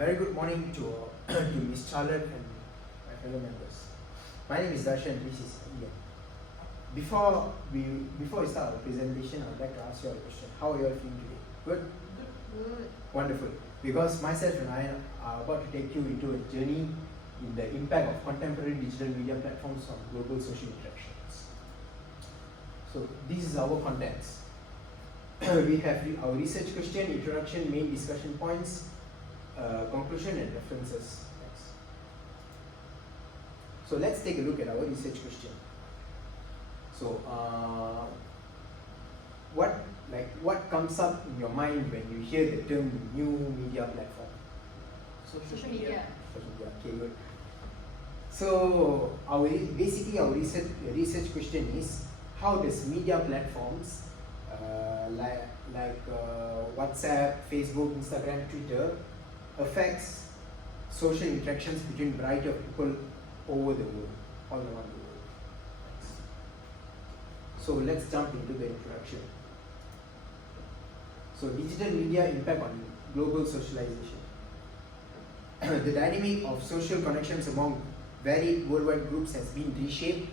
very good morning to to Ms. Charlotte and my fellow members. My name is Darshan. This is Ian. Before we start our presentation, I'd like to ask you a question. How are you all feeling today? Good? Good. Wonderful. Because myself and I are about to take you into a journey in the impact of contemporary digital media platforms on global social interactions. So this is our contents. We have our research question, introduction, main discussion points, conclusion and references. Next. So let's take a look at our research question. So what comes up in your mind when you hear the term new media platform? Social media. Social media. Okay, good. So our research question is, how does media platforms like WhatsApp, Facebook, Instagram, Twitter affects social interactions between a variety of people over the world, all around the world. So let's jump into the introduction. So digital media impact on global socialization. The dynamic of social connections among varied worldwide groups has been reshaped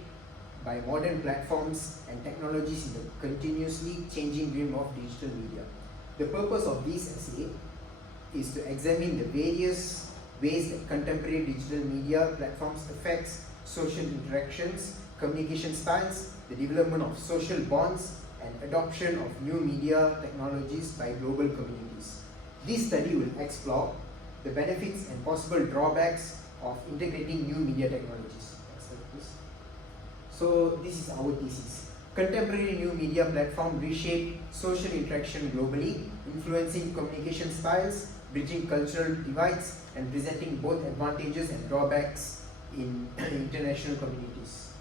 by modern platforms and technologies in the continuously changing realm of digital media. The purpose of this essay is to examine the various ways that contemporary digital media platforms affects social interactions, communication styles, the development of social bonds, and adoption of new media technologies by global communities. This study will explore the benefits and possible drawbacks of integrating new media technologies. Next slide, please. So this is our thesis. Contemporary new media platform reshape social interaction globally, influencing communication styles, bridging cultural divides, and presenting both advantages and drawbacks in international communities.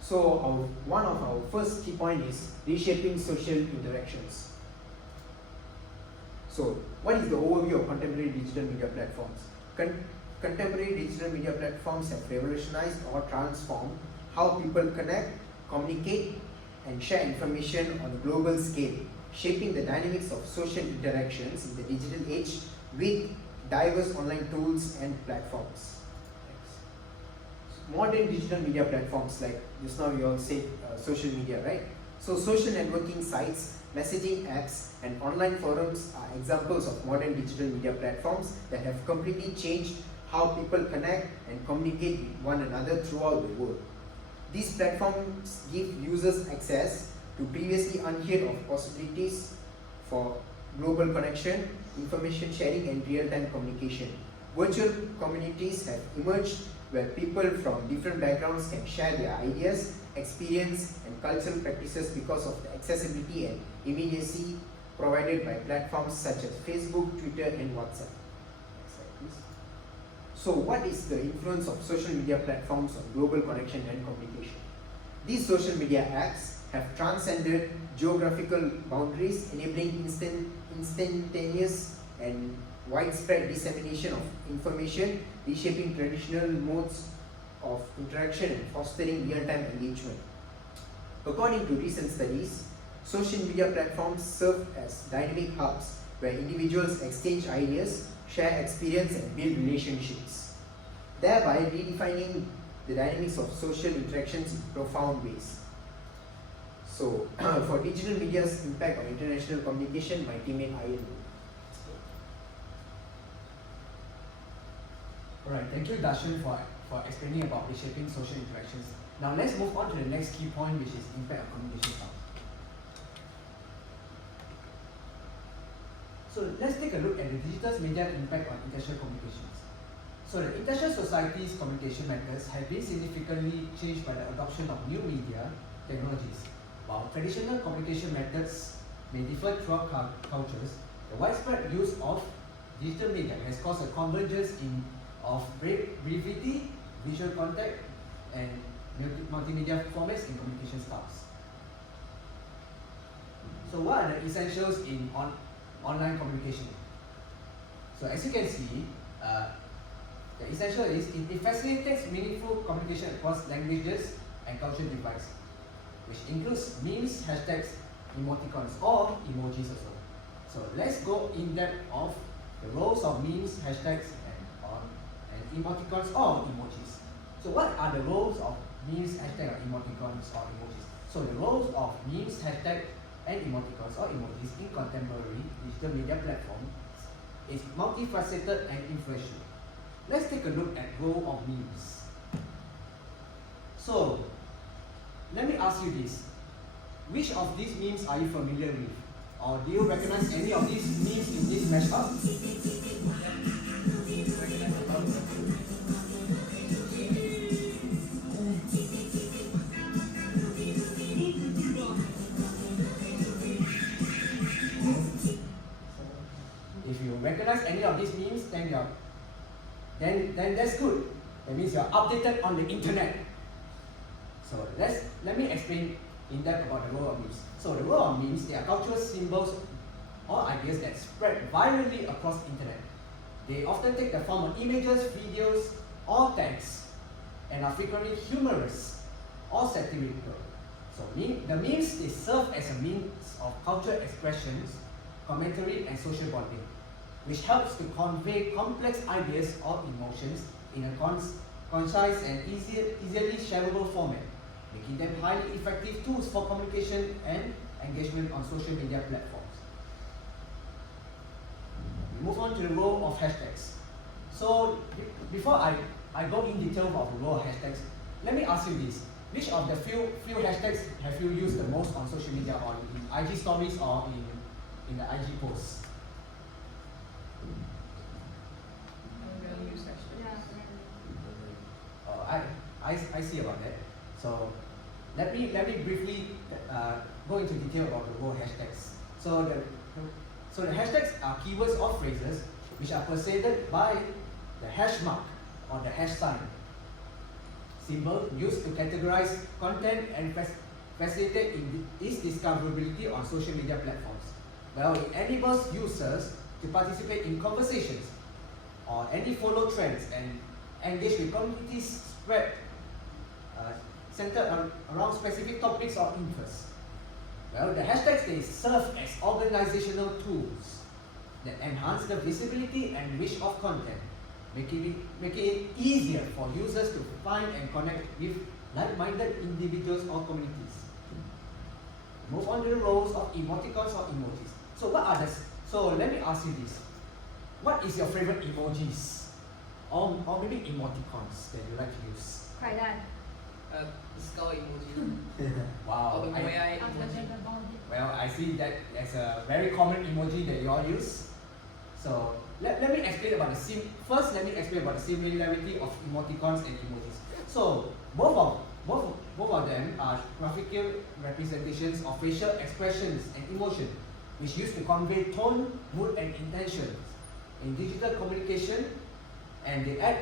So one of our first key point is reshaping social interactions. So what is the overview of contemporary digital media platforms? Contemporary digital media platforms have revolutionized or transformed how people connect, communicate, and share information on a global scale, shaping the dynamics of social interactions in the digital age with diverse online tools and platforms. Modern digital media platforms, like just now you all said social media, right? So social networking sites, messaging apps, and online forums are examples of modern digital media platforms that have completely changed how people connect and communicate with one another throughout the world. These platforms give users access to previously unheard of possibilities for global connection, information sharing, and real-time communication. Virtual communities have emerged where people from different backgrounds can share their ideas, experience, and cultural practices because of the accessibility and immediacy provided by platforms such as Facebook, Twitter, and WhatsApp. Next slide, please. So what is the influence of social media platforms on global connection and communication? These social media apps have transcended geographical boundaries, enabling instantaneous and widespread dissemination of information, reshaping traditional modes of interaction and fostering real-time engagement. According to recent studies, social media platforms serve as dynamic hubs where individuals exchange ideas, share experience, and build relationships, thereby redefining the dynamics of social interactions in profound ways. So, for digital media's impact on international communication, my teammate Ian. Alright, thank you Darshan for explaining about reshaping social interactions. Now let's move on to the next key point, which is impact of communication styles. So let's take a look at the digital media impact on international communications. So the international society's communication methods have been significantly changed by the adoption of new media technologies. While traditional communication methods may differ throughout cultures, the widespread use of digital media has caused a convergence of brevity, visual content, and multimedia formats in communication styles. So what are the essentials in online communication? So as you can see, the essential is it facilitates meaningful communication across languages and cultural divides, which includes memes, hashtags, emoticons, or emojis also. So let's go in depth of the roles of memes, hashtags, and emoticons or emojis. So what are the roles of memes, hashtags, or emoticons or emojis? So the roles of memes, hashtags, and emoticons or emojis in contemporary digital media platforms is multifaceted and influential. Let's take a look at role of memes. So let me ask you this. Which of these memes are you familiar with? Or do you recognize any of these memes in this mashup? If you recognize any of these memes, then that's good. That means you're updated on the internet. So let me explain in depth about the role of memes. So the role of memes, they are cultural symbols or ideas that spread virally across the internet. They often take the form of images, videos, or text, and are frequently humorous or satirical. So the memes, they serve as a means of cultural expressions, commentary, and social bonding, which helps to convey complex ideas or emotions in a concise and easily shareable format, making them highly effective tools for communication and engagement on social media platforms. We move on to the role of hashtags. So before I go in detail about the role of hashtags, let me ask you this. Which of the few hashtags have you used the most on social media, or in IG stories or in the IG posts? I see about that. So let me briefly go into detail about the role of hashtags. So the hashtags are keywords or phrases which are preceded by the hash mark or the hash sign symbol used to categorize content and facilitate its discoverability on social media platforms. Well, it enables users to participate in conversations or any follow trends and engage with communities spread centered around specific topics or interests. Well, the hashtags, they serve as organizational tools that enhance the visibility and reach of content, making it easier for users to find and connect with like-minded individuals or communities. Move on to the roles of emoticons or emojis. So let me ask you this. What is your favorite emojis? Or maybe emoticons that you like to use? 快蛋 skull emoji. Wow. Or the moai After emoji. the bond. Well, I see that as a very common emoji that you all use. So let me explain about first let me explain about the similarity of emoticons and emojis. So both of them are graphical representations of facial expressions and emotion, which used to convey tone, mood, and intentions in digital communication, and they add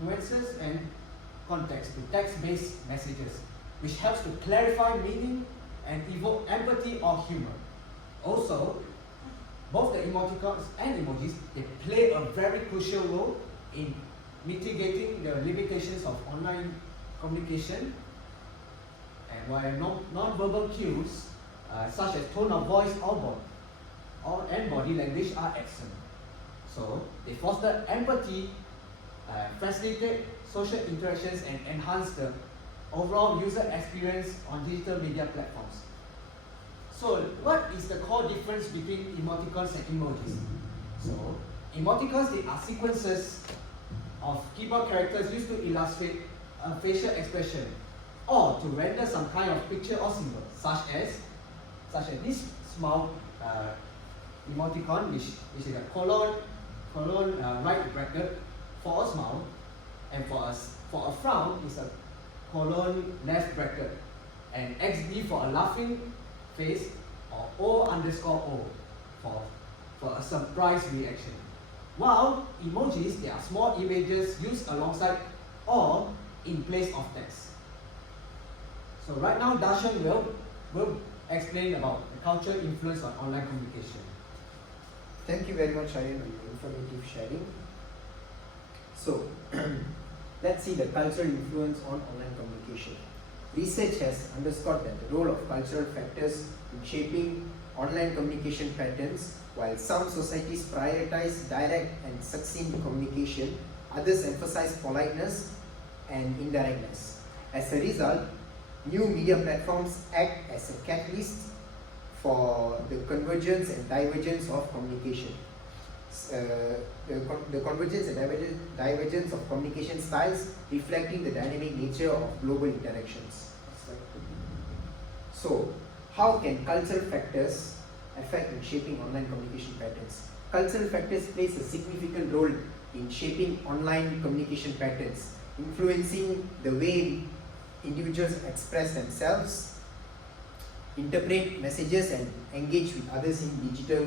nuances and context to text-based messages, which helps to clarify meaning and evoke empathy or humor. Also, both the emoticons and emojis, they play a very crucial role in mitigating the limitations of online communication, and while non-verbal cues such as tone of voice and body language are absent. So they foster empathy, facilitate social interactions, and enhance the overall user experience on digital media platforms. So what is the core difference between emoticons and emojis? So emoticons, they are sequences of keyboard characters used to illustrate a facial expression or to render some kind of picture or symbol, such as this smile emoticon, which is a colon right bracket for a smile, and for a frown is a colon left bracket, and XD for a laughing face, or O_O for a surprise reaction. While emojis, they are small images used alongside or in place of text. So right now, Darshan will explain about the cultural influence on online communication. Thank you very much, Aryan, for your informative sharing. So, let's see the cultural influence on online communication. Research has underscored that the role of cultural factors in shaping online communication patterns. While some societies prioritize direct and succinct communication, others emphasize politeness and indirectness. As a result, new media platforms act as a catalyst for the convergence and divergence of communication. The convergence and divergence of communication styles reflecting the dynamic nature of global interactions. So, how can cultural factors affect in shaping online communication patterns? Cultural factors plays a significant role in shaping online communication patterns, influencing the way individuals express themselves, interpret messages, and engage with others in digital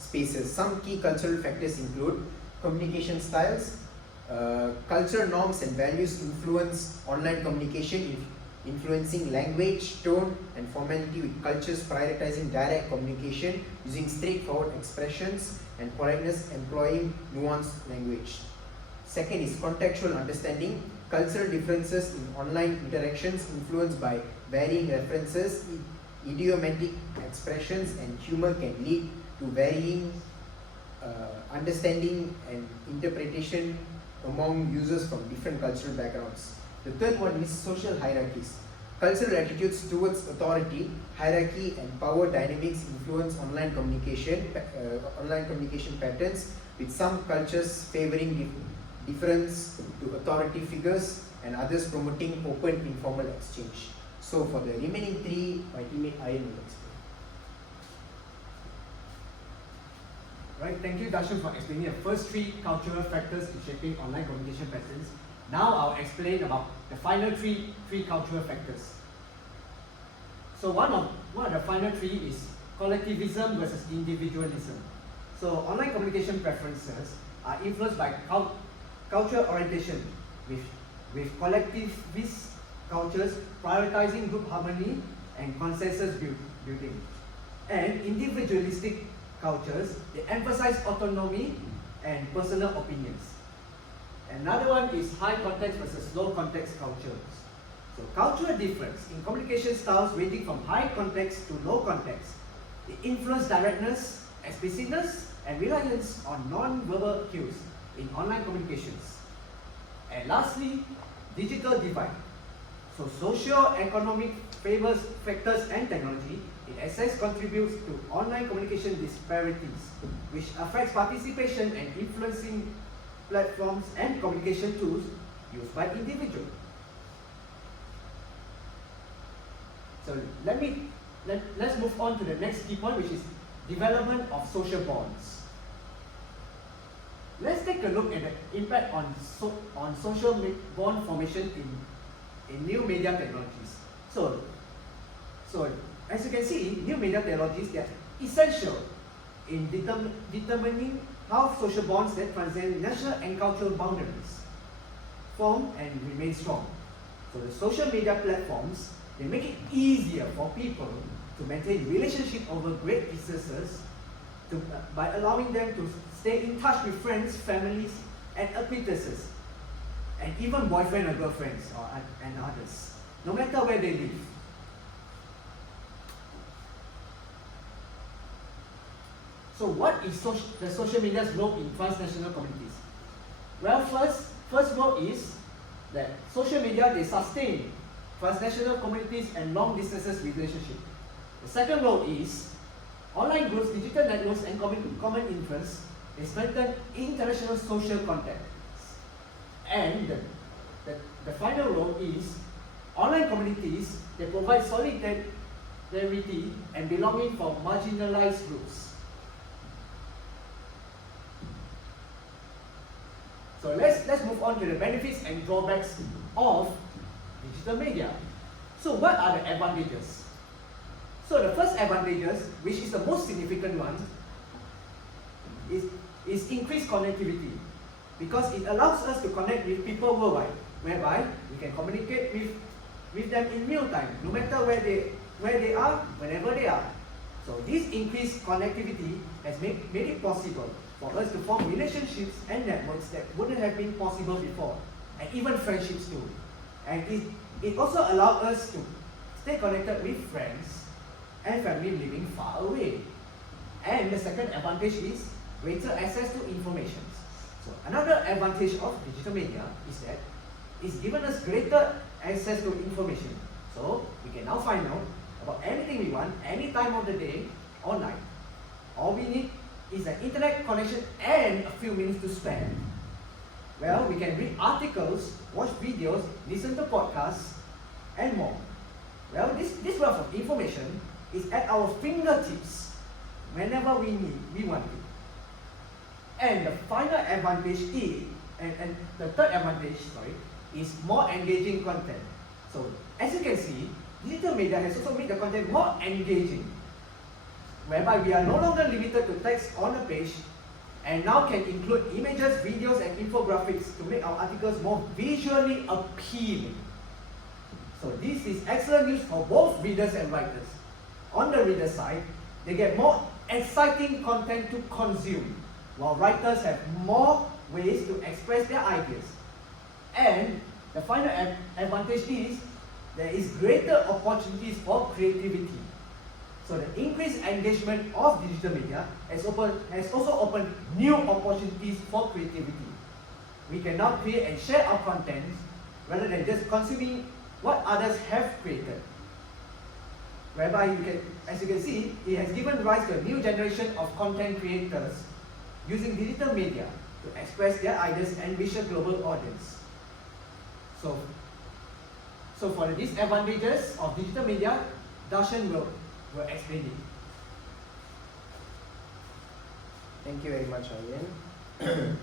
spaces. Some key cultural factors include communication styles. Cultural norms and values influence online communication, influencing language, tone, and formality, with cultures prioritizing direct communication using straightforward expressions and politeness employing nuanced language. Second is contextual understanding. Cultural differences in online interactions influenced by varying references, idiomatic expressions, and humor can lead to varying understanding and interpretation among users from different cultural backgrounds. The third one is social hierarchies. Cultural attitudes towards authority, hierarchy, and power dynamics influence online communication patterns, with some cultures favoring deference to authority figures and others promoting open informal exchange. So for the remaining three, my teammate Aryan will explain. Right, thank you Darshan for explaining the first three cultural factors in shaping online communication patterns. Now I'll explain about the final three cultural factors. So one of the final three is collectivism versus individualism. So online communication preferences are influenced by cultural orientation, with collectivist cultures prioritizing group harmony and consensus building, and individualistic cultures, they emphasize autonomy and personal opinions. Another one is high context versus low context cultures. So cultural difference in communication styles ranging from high context to low context, they influence directness, explicitness, and reliance on non-verbal cues in online communications. And lastly, digital divide. So socio-economic factors and technology in essence contributes to online communication disparities, which affects participation and influencing platforms and communication tools used by individuals. So let's move on to the next key point, which is development of social bonds. Let's take a look at the impact on social bond formation in new media technologies. So as you can see, new media technologies, they are essential in determining how social bonds that transcend national and cultural boundaries form and remain strong. So the social media platforms, they make it easier for people to maintain relationship over great distances by allowing them to stay in touch with friends, families, and acquaintances, and even boyfriend or girlfriends and others, no matter where they live. So what is the social media's role in transnational communities? Well, first role is that social media, they sustain transnational communities and long distances relationship. The second role is online groups, digital networks, and common interests, they strengthen international social contacts. And the final role is online communities, they provide solidarity and belonging for marginalized groups. So let's move on to the benefits and drawbacks of digital media. So what are the advantages? So the first advantages, which is the most significant one, is increased connectivity, because it allows us to connect with people worldwide, whereby we can communicate with them in real time, no matter where they are, whenever they are. So this increased connectivity has made it possible for us to form relationships and networks that wouldn't have been possible before, and even friendships too. And it also allows us to stay connected with friends and family living far away. And the second advantage is greater access to information. So another advantage of digital media is that it's given us greater access to information. So we can now find out about anything we want, any time of the day or night. All we need is an internet connection and a few minutes to spare. Well, we can read articles, watch videos, listen to podcasts, and more. Well, this wealth of information is at our fingertips whenever we want it. And the final advantage is, and the third advantage, is more engaging content. So, as you can see, digital media has also made the content more engaging, whereby we are no longer limited to text on a page, and now can include images, videos, and infographics to make our articles more visually appealing. So this is excellent news for both readers and writers. On the reader side, they get more exciting content to consume, while writers have more ways to express their ideas. And the final advantage is there is greater opportunities for creativity. So the increased engagement of digital media has also opened new opportunities for creativity. We can now create and share our content rather than just consuming what others have created. Whereby as you can see, it has given rise to a new generation of content creators using digital media to express their ideas and reach a global audience. So for the disadvantages of digital media, Darshan will explain it. Thank you very much, Aryan.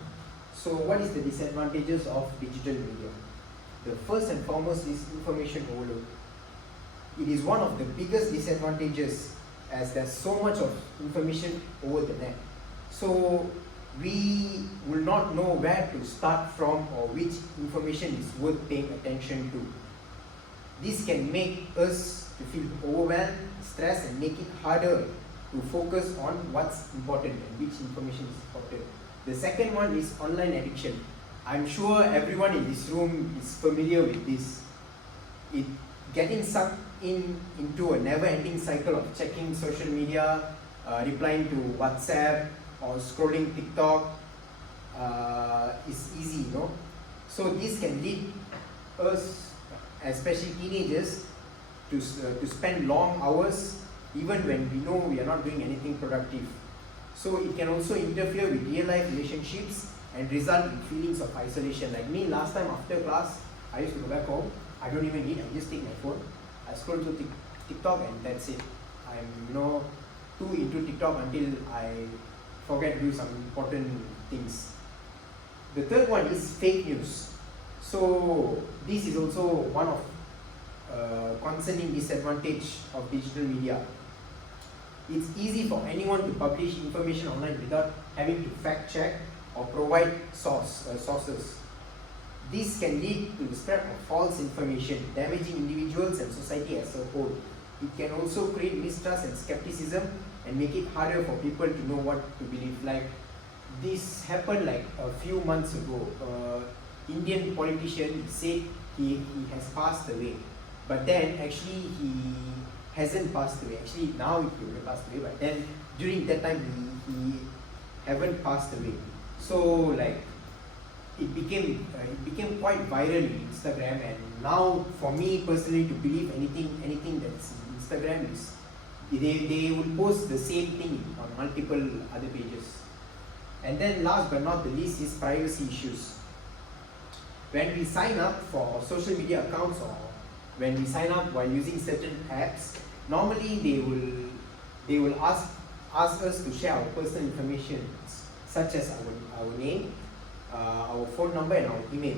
So what is the disadvantages of digital media? The first and foremost is information overload. It is one of the biggest disadvantages as there's so much of information over the net. So we will not know where to start from or which information is worth paying attention to. This can make us to feel overwhelmed, stressed, and make it harder to focus on what's important and which information is important. The second one is online addiction. I'm sure everyone in this room is familiar with this. It getting sucked into a never-ending cycle of checking social media, replying to WhatsApp or scrolling TikTok is easy, you know. So this can lead us, especially teenagers, to spend long hours even when we know we are not doing anything productive. So it can also interfere with real-life relationships and result in feelings of isolation. Like me, last time after class, I used to go back home. I don't even eat, I just take my phone. I scroll through TikTok and that's it. I'm too into TikTok until I forget to do some important things. The third one is fake news. So this is also one of concerning disadvantage of digital media. It's easy for anyone to publish information online without having to fact check or provide sources. This can lead to the spread of false information, damaging individuals and society as a whole. It can also create mistrust and skepticism and make it harder for people to know what to believe. Like this happened like a few months ago. Indian politician said he has passed away, but then actually he hasn't passed away. Actually now he would have passed away, but then during that time he haven't passed away. So like it became quite viral in Instagram, and now for me personally to believe anything that's in Instagram is they will post the same thing on multiple other pages. And then last but not the least is privacy issues. When we sign up for social media accounts or when we sign up while using certain apps, normally they will ask us to share our personal information such as our name, our phone number and our email.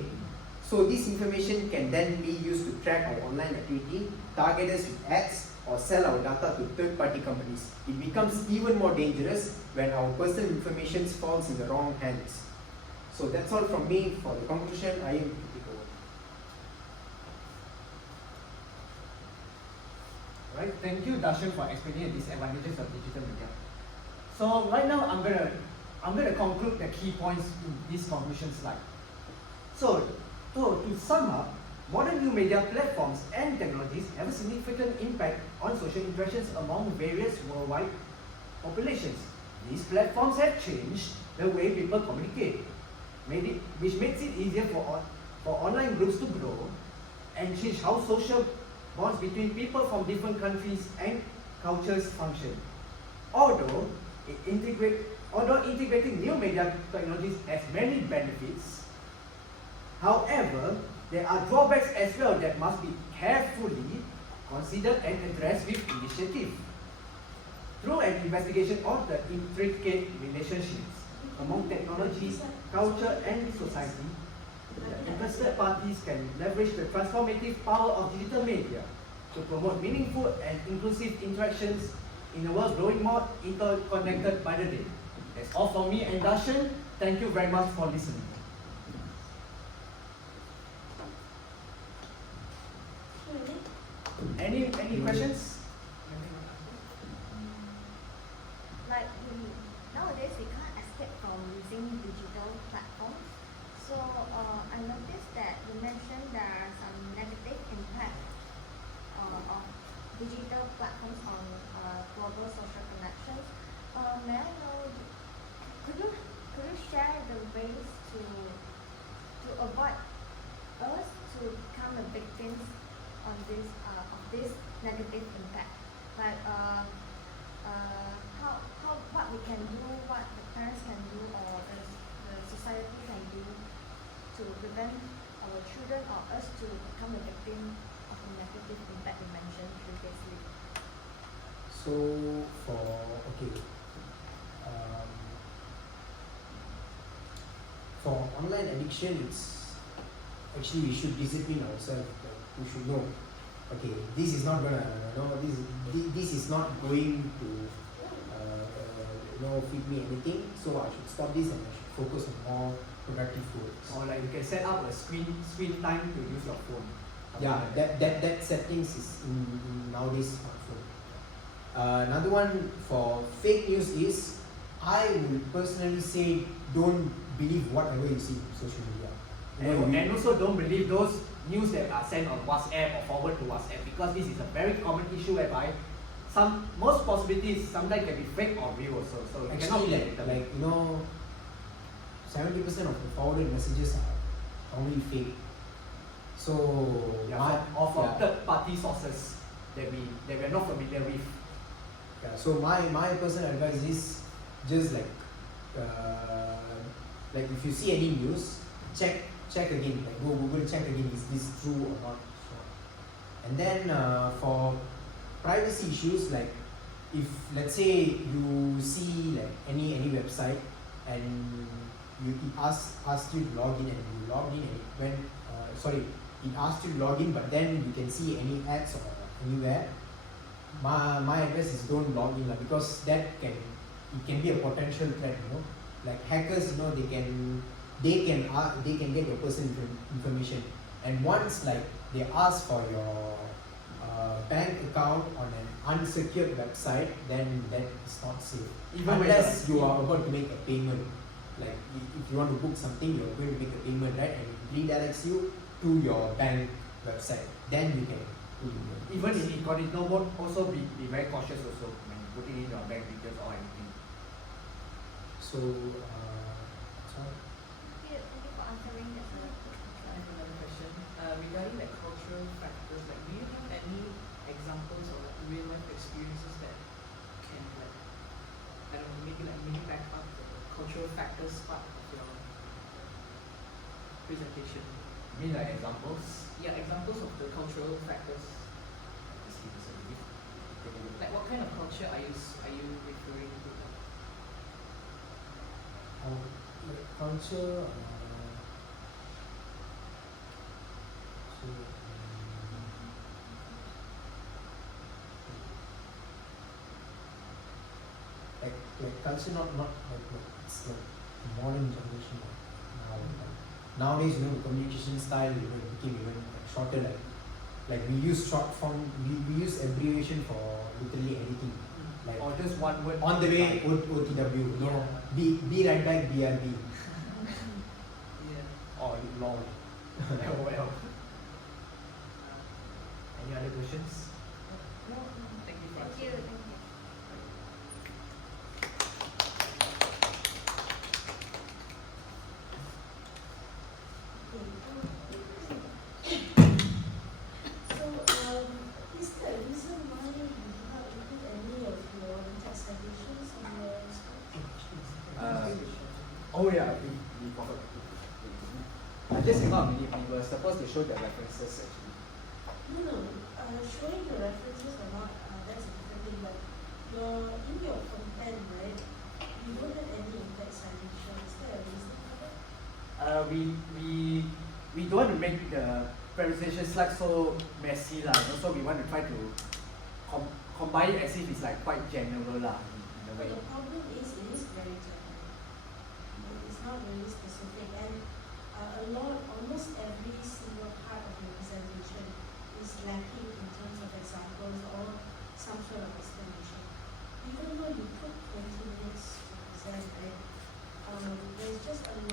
So this information can then be used to track our online activity, target us with ads or sell our data to third-party companies. It becomes even more dangerous when our personal information falls in the wrong hands. So that's all from me for the conclusion. I am to take over. Right, thank you Darshan for explaining the disadvantages of digital media. So right now I'm gonna conclude the key points in this conclusion slide. So to sum up, Modern new media platforms and technologies have a significant impact on social interactions among various worldwide populations. These platforms have changed the way people communicate, which makes it easier for online groups to grow and change how social bonds between people from different countries and cultures function. Although integrating new media technologies has many benefits, however, there are drawbacks as well that must be carefully considered and addressed with initiative. Through an investigation of the intricate relationships among technology, culture, and society, the interested parties can leverage the transformative power of digital media to promote meaningful and inclusive interactions in a world growing more interconnected by the day. That's all from me and Darshan. Thank you very much for listening. Any questions? Like nowadays we can't escape from using digital platforms. So I noticed that you mentioned there are some negative impact of digital platforms on global social connections. May I know? Could you share the ways to avoid us to become the victims on this of this negative impact? Like what we can do, what the parents can do, or the society can do to prevent our children or us to become a victim of the negative impact we mentioned previously. So for online addiction, it's actually we should discipline ourselves. Like, we should know, okay, this is not gonna, this is not going to, feed me anything. So I should stop this and I should focus on more productive works. Or like you can set up a screen time to use your phone. Yeah, that settings is in nowadays smartphone. Another one for fake news is, I would personally say, don't believe whatever you see on social media. And also don't believe those news that are sent on WhatsApp or forward to WhatsApp, because this is a very common issue whereby most possibilities sometimes can be fake or real also. So it cannot Actually, be like 70% of the forwarded messages are normally fake. So from third party sources that we are not familiar with. Yeah, so my personal advice is just like if you see any news, check again, like go Google, check again, is this true or not. And then for privacy issues, like if let's say you see like any website and it asks you to log in, and you log in and it went it asked you to log in, but then you can see any ads or anywhere, my advice is don't log in, because that can be a potential threat, like hackers, they can get your personal information, and once like they ask for your bank account on an unsecured website, then that is not safe. Even unless you are about to make a payment, like if you want to book something, you're going to make a payment, right, and it redirects you to your bank website, then you can put in your Even in incognito mode, also be very cautious also when putting in your bank details or anything. So Thank you for answering that. I have another question. Regarding like cultural factors, like do you have any examples or like real life experiences that can like, I don't know, maybe back up the cultural factors part of your presentation? You mean like examples? Yeah, examples of the cultural factors. Like what kind of culture are you referring to? culture, like culture, not like it's like modern generation now. Nowadays, the communication style became even shorter. Like we use short form, we use abbreviation for literally anything. Like Or just one word. on the way, OTW, be right back, BRB. Yeah. Or LOL. LOL. Any other questions? No, thank you for Thank you, answering. thank you. So, is there a reason why you do not include any of your text citations on your script? Oh yeah, we forgot. Just hang on a minute, we were supposed to show the references actually. No, showing the references or not, that's a different thing, but in your content, right, you don't have any text citation. Is there a reason for that? We don't want to make the presentation slide so messy lah. So we want to try to combine it as if it's like quite general lah in a But way. the problem is, it is very general. It's not really specific, and